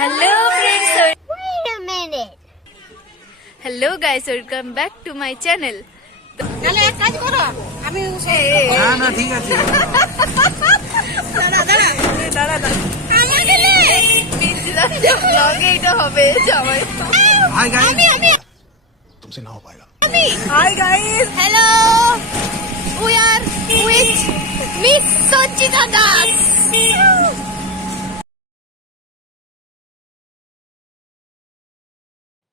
Hello friends. Wait a minute. Hello guys, welcome back to my channel. তাহলে এক কাজ করো আমি না না ঠিক আছে দাঁড়া আমার গেলে ব্লগে এটা হবে সবাই। হাই গাইস আমি तुमसे ना हो पाएगा hi guys Hello. We are with Miss Sanchita Das.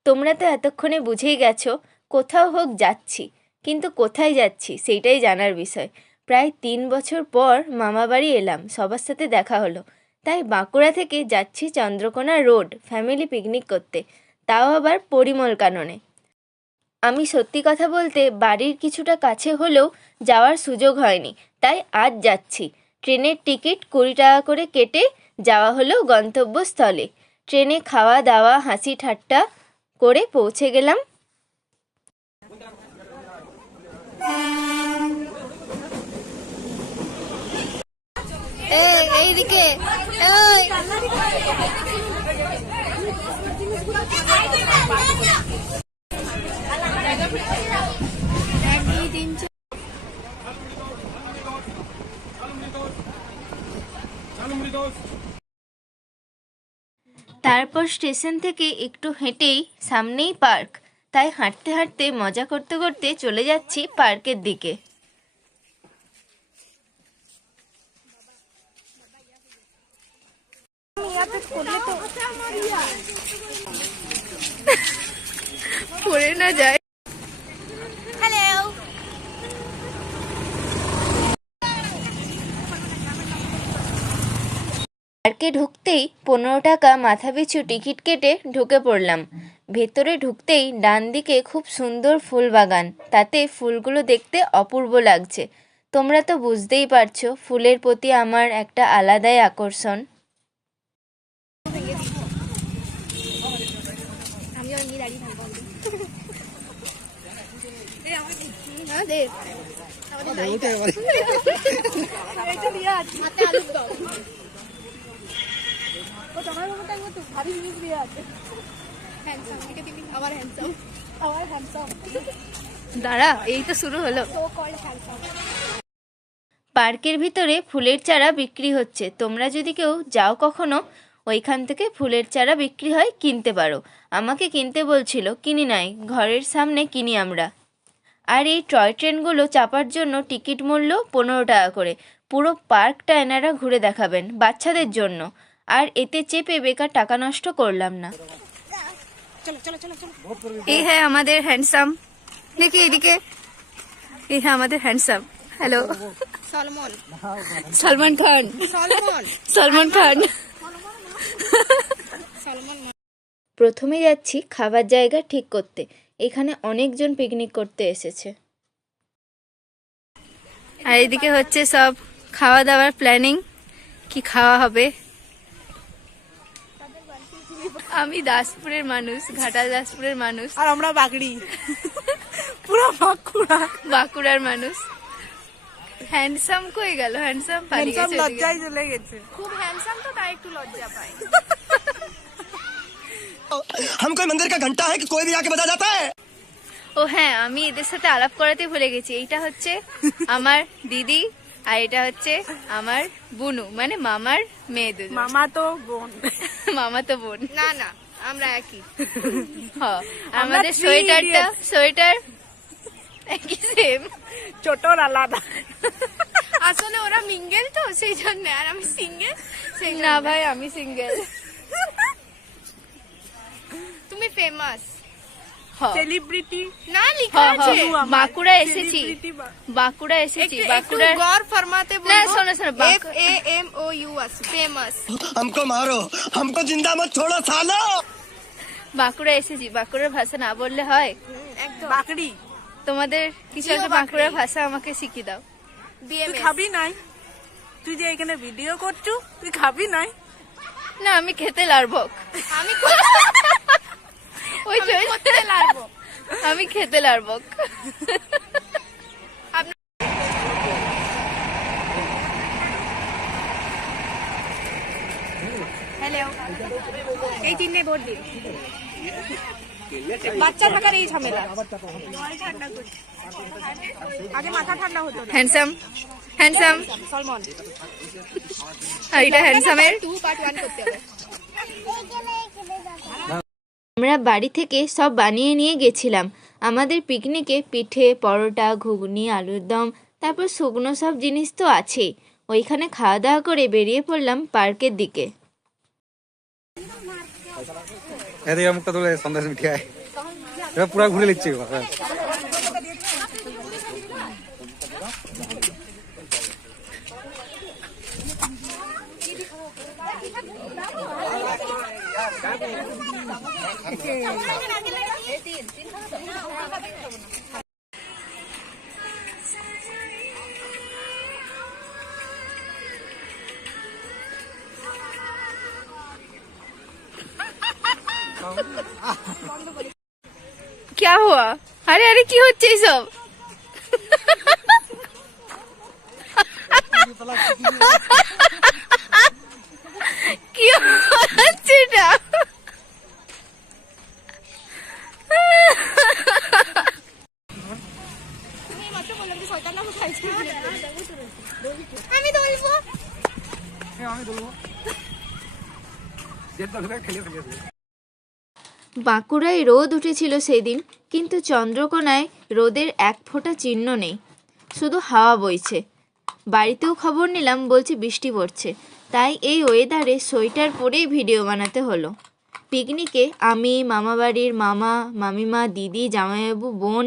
তোমরা তো এতক্ষণে বুঝেই গেছো কোথাও হোক যাচ্ছি, কিন্তু কোথায় যাচ্ছি সেইটাই জানার বিষয়। প্রায় 3 বছর পর মামাবাড়ি এলাম, সবার সাথে দেখা হলো, তাই বাঁকুড়া থেকে যাচ্ছি চন্দ্রকোনা রোড ফ্যামিলি পিকনিক করতে, তাও আবার পরিমল কাননে। আমি সত্যি কথা বলতে বাড়ির কিছুটা কাছে হলেও যাওয়ার সুযোগ হয়নি, তাই আজ যাচ্ছি। ট্রেনের টিকিট 20 টাকা করে কেটে যাওয়া হলো গন্তব্যস্থলে। ট্রেনে খাওয়া দাওয়া হাসি ঠাট্টা করে পৌঁছে গেলাম। এইদিকে তারপর স্টেশন থেকে একটু হেঁটেই সামনেই পার্ক, তাই হাঁটতে হাঁটতে মজা করতে করতে চলে যাচ্ছি পার্কের দিকে। পড়ে না যায়। পার্কে ঢুকতেই 15 টাকা মাথাপিছু টিকিট কেটে ঢুকে পড়লাম। ভেতরে ঢুকতেই ডান দিকে খুব সুন্দর ফুল বাগান, তাতে ফুলগুলো দেখতে অপূর্ব লাগছে। তোমরা তো বুঝতেই পারছো ফুলের প্রতি আমার একটা আলাদাই আকর্ষণ। দাঁড়া, এই তো শুরু হলো। পার্কের ভিতরে ফুলের চারা বিক্রি হচ্ছে, তোমরা যদি কেউ যাও কখনো ওইখান থেকে ফুলের চারা বিক্রি হয়, কিনতে পারো। আমাকে কিনতে বলছিল, কিনি নাই, ঘরের সামনে কিনি আমরা। আর এই টয় ট্রেনগুলো চাপার জন্য টিকিট মূল্য 15 টাকা করে। পুরো পার্কটা এনারা ঘুরে দেখাবেন বাচ্চাদের জন্য, আর এতে চেপে বেকার টাকা নষ্ট করলাম না। এই হ্যাঁ আমাদের হ্যান্ডসাম, দেখি এদিকে, এই হ্যাঁ আমাদের হ্যান্ডসাম। হ্যালো সলমান খান, সলমান খান। প্রথমে যাচ্ছি খাবার জায়গা ঠিক করতে, এখানে অনেকজন পিকনিক করতে এসেছে। আর এদিকে হচ্ছে সব খাওয়া দাওয়ার প্ল্যানিং, কি খাওয়া হবে। আমি দাসপুরের মানুষ, ঘাটাল দাসপুরের মানুষ, আর আমরা বাগড়ি পুরো বাঁকুড়ার মানুষ। হ্যান্ডসাম কই গেল? হ্যান্ডসাম পালিয়ে গেছে, লজ্জায় চলে গেছে। খুব হ্যান্ডসাম তো, তাই একটু লজ্জা পায়। हम कोई मंदिर का घंटा है कि कोई भी आके बजा जाता है। ও হ্যাঁ, আমি এদের সাথে আলাপ করাতে ভুলে গেছি। এইটা হচ্ছে আমার দিদি, আর এটা হচ্ছে আমার বুনু, মানে মামার মেয়ে দুজন। মামা তো বোন, মামা তো বোন না, না আমরা একই। হ্যাঁ, আমরা আমাদের three সোয়েটার একই, সেম। ছোটর আলাদা। আসলে ওরা মিঙ্গেল তো সেই জন্য, আর আমি সিঙ্গেল। না ভাই, আমি সিঙ্গেল। তুমি ফেমাস সেলিব্রিটি না লিখা আছে। বাঁকুড়া এসেছি, বাঁকুড়ার গড় ফরমাতে বলবো। না শোনো FAMOU আছে, ফেমাস। हमको मारो, हमको जिंदा मत छोड़ो सालो। বাঁকুড়া এসেছি, বাঁকুড়ার ভাষা না বললে হয়? একদম বাকড়ি। তোমাদের কিছু একটা বাঁকুড়ার ভাষা আমাকে শিখিয়ে দাও। তুই খাবি নাই? তুই যে এখানে ভিডিও করছু, তুই খাবি নাই? না, আমি খেতে লারবক। আমি ওই আমি খেতে লারবক। হ্যালো, এই চিহ্নে ভোট দিন। বাচ্চা থাকার এই ঝামেলা, আগে মাথা ঠান্ডা হতো না। হ্যান্ডসাম হ্যান্ডসাম, সলমন আর এটা হ্যান্ডসামের। 2 পার্ট 1 করতে হবে। আমরা বাড়ি থেকে সব বানিয়ে নিয়ে গেছিলাম। আমাদের পিকনিকে পিঠে, পরোটা, ঘুগনি, আলুর দম, তারপর শুকনো সব জিনিস তো আছেই। ওইখানে খাওয়া দাওয়া করে বেরিয়ে পড়লাম পার্কের দিকে। এদিকে মুখটা তুলে সন্দেশ মিঠিয়ে এবার পুরো ঘুরে নিচ্ছি। क्या हुआ? अरे अरे কি হচ্ছে এসব? কি হচ্ছে এটা? আমি বলবো বাঁকুড়ায় রোদ উঠেছিল সেদিন, কিন্তু চন্দ্রকোনায় রোদের এক ফোঁটা চিহ্ন নেই, শুধু হাওয়া বইছে। বাড়িতেও খবর নিলাম, বলছে বৃষ্টি পড়ছে। তাই এই ওয়েদারে সোয়েটার পরেই ভিডিও বানাতে হলো। পিকনিকে আমি, মামাবাড়ির মামা, মামিমা, দিদি, জামাইবাবু, বোন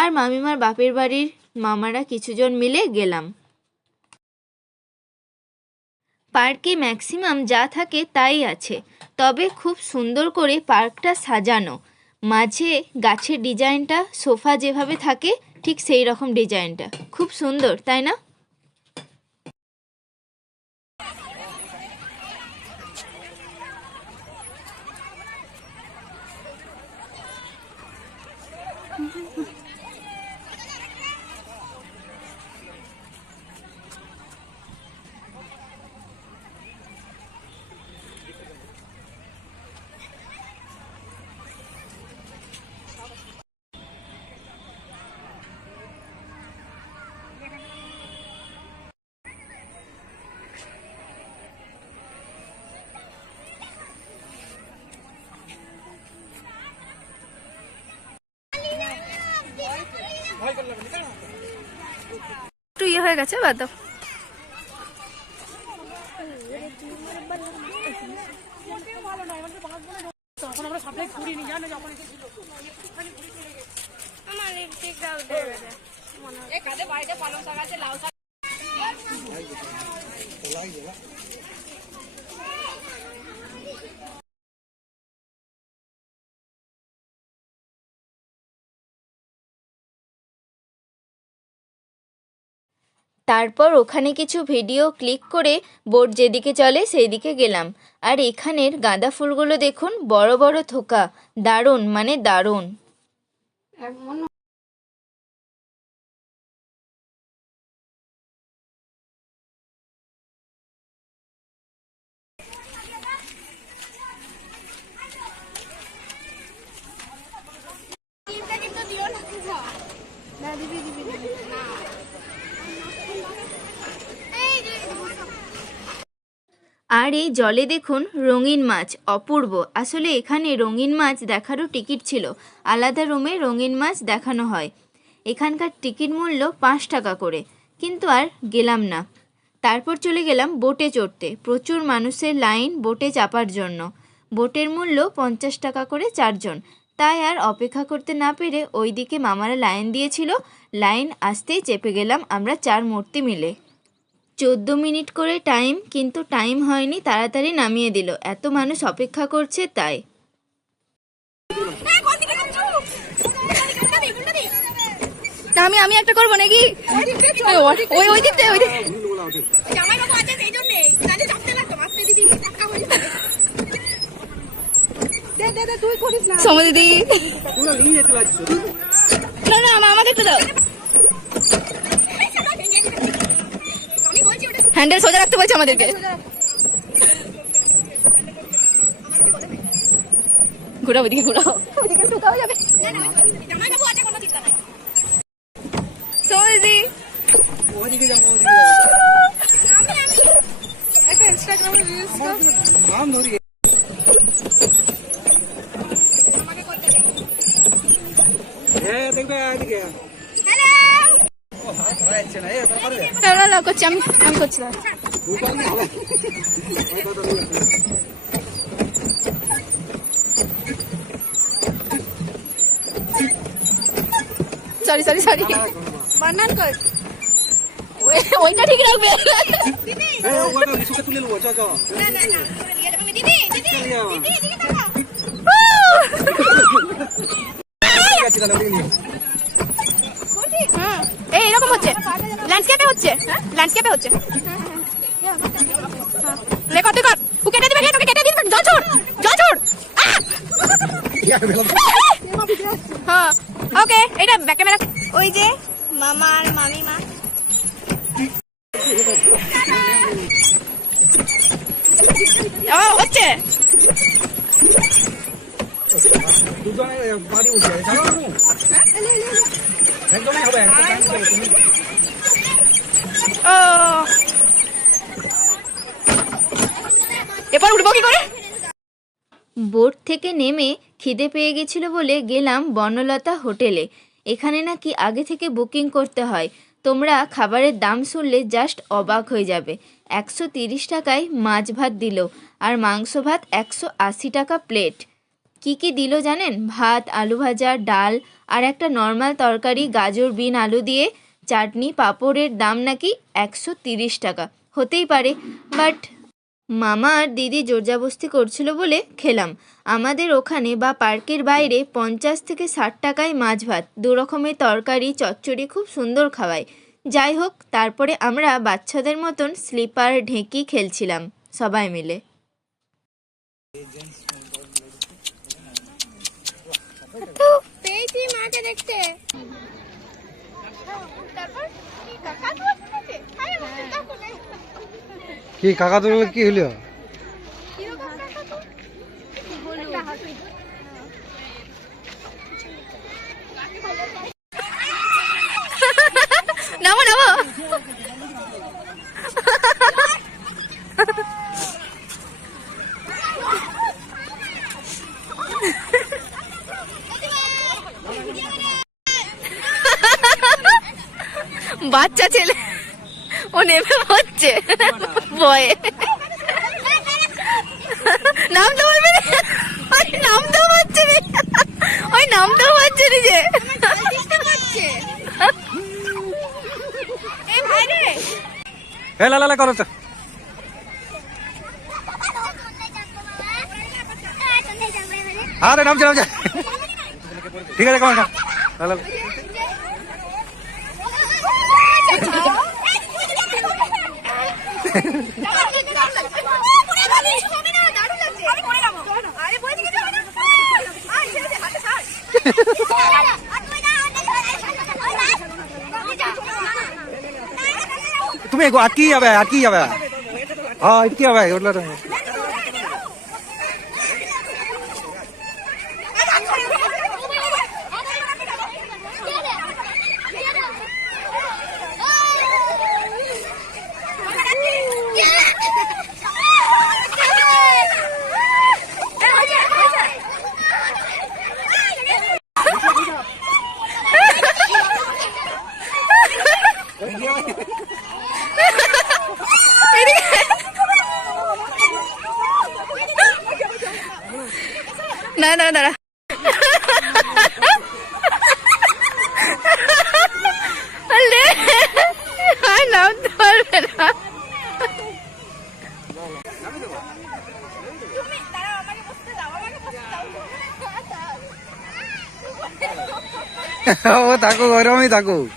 আর মামিমার বাপের বাড়ির মামারা কিছুজন মিলে গেলাম। পার্কে ম্যাক্সিমাম যা থাকে তাই আছে, তবে খুব সুন্দর করে পার্কটা সাজানো। মাঝে গাছের ডিজাইনটা সোফা যেভাবে থাকে ঠিক সেই রকম ডিজাইনটা খুব সুন্দর, তাই না? একটু ইয়ে হয়ে গেছে, বাদ দাও। তারপর ওখানে কিছু ভিডিও ক্লিক করে বোট যেদিকে চলে সেই দিকে গেলাম। আর এখানের গাঁদা ফুলগুলো দেখুন, বড় বড় থোকা, দারুণ মানে দারুণ। আর এই জলে দেখুন রঙিন মাছ, অপূর্ব। আসলে এখানে রঙিন মাছ দেখারও টিকিট ছিল, আলাদা রুমে রঙিন মাছ দেখানো হয়। এখানকার টিকিট মূল্য 5 টাকা করে, কিন্তু আর গেলাম না। তারপর চলে গেলাম বোটে চড়তে। প্রচুর মানুষের লাইন বোটে চাপার জন্য। বোটের মূল্য 50 টাকা করে 4 জন। তাই আর অপেক্ষা করতে না পেরে ওইদিকে মামারা লাইন দিয়েছিল, লাইন আসতেই চেপে গেলাম আমরা 4 মূর্তি মিলে। 14 মিনিট করে টাইম, কিন্তু টাইম হয়নি, তাড়াতাড়ি নামিয়ে দিল, এত মানুষ অপেক্ষা করছে তাই। আমি একটা করবো নাকি? ওই দিকতে সমাদিদি, না আমাকে একটু দাও, হ্যান্ডেল সোজা রাখতে বলছে আমাদেরকে। ঘুরাও ওদিকে, ঘুরাও। So easy. ওদিকে যাবো, ওদিকে একটা ইনস্টাগ্রামে রিলস নাম ধরি দেখবে এদিকে করছি, আমি করছি। সরি সরি সরি, বানান কর। ওইটা ঠিক রাখবে। তুলে নেবো, চল এই এরকম হচ্ছে, ল্যান্ডস্কেপে হচ্ছে, ল্যান্ডস্কেপে হচ্ছে। লে কত কর, ও কেটে দিবে, তোকে কেটে দিবে, জল ছুড়, জল ছুড়। হ্যাঁ ওকে, এটা ব্যাক ক্যামেরা। ওই যে মামা আর মামিমা হচ্ছে। দুজনে বাড়ি উঠে একদমই হবে ও এবার উঠবো কি করে? বোট থেকে নেমে খিদে পেয়ে গেছিল বলে গেলাম বনলতা হোটেলে। এখানে নাকি আগে থেকে বুকিং করতে হয়। তোমরা খাবারের দাম শুনলে জাস্ট অবাক হয়ে যাবে। 130 টাকায় মাছ ভাত দিল, আর মাংস ভাত 180 টাকা প্লেট। কি কি দিল জানেন? ভাত, আলু ভাজা, ডাল আর একটা নর্মাল তরকারি, গাজর, বিন, আলু দিয়ে চাটনি, পাঁপড়ের দাম নাকি 130 টাকা। হতেই পারে, বাট মামা আর দিদি জোরজাবস্তি করছিল বলে খেলাম। আমাদের ওখানে বা পার্কের বাইরে 50 থেকে 60 টাকায় মাছ ভাত, 2 রকমের তরকারি, চচ্চড়ি, খুব সুন্দর খাওয়ায়। যাই হোক, তারপরে আমরা বাচ্চাদের মতন স্লিপার ঢেঁকি খেলছিলাম সবাই মিলে। পেয়েছি মাকে দেখতে। কি কাকা তুলে কি হলো? নামো নামো। বাচ্চা ছেলে, ও নেমে হচ্ছে ভয়ে। নামতে পারবে না, ওই নামতেও পারছে না, ওই নামতেও পারছে না যে। লা লা লা করো তো। আরে নামছে নামছে, ঠিক আছে কমান লা লা। তুমি আটকি যাবে, আটকি যাবে। হ্যাঁ আটকি যাবে ওগুলো। না না দাঁড়া, আর নামতে পারবে না। ও থাকুক, ওরমই থাকুক।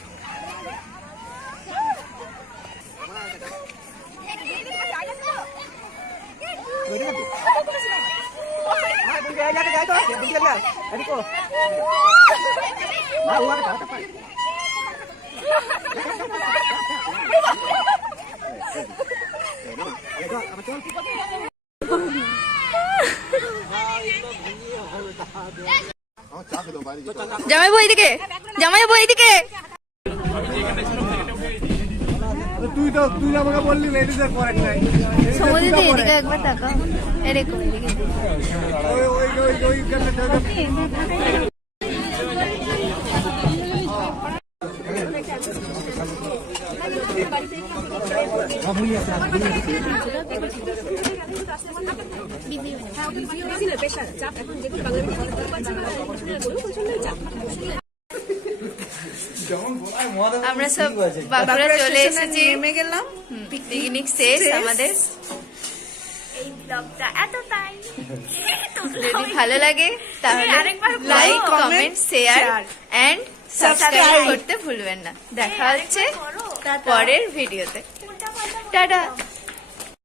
জামাইবাবু এইদিকে, জামাইবাবু এইদিকে। তুই আমাকে বললি লেডিসের পরের নাই সমুদ্র এদিকে একবার তাকাও, এরকম এদিকে। আমরা সব বাঁকুড়া চলে এসেছি, নেমে গেলাম। পিকনিক শেষ আমাদের। এই ব্লগটা এতটাই। যদি ভালো লাগে তাহলে like, comment, share and subscribe করতে ভুলবেন না। দেখা হচ্ছে পরের ভিডিওতে। টাটা।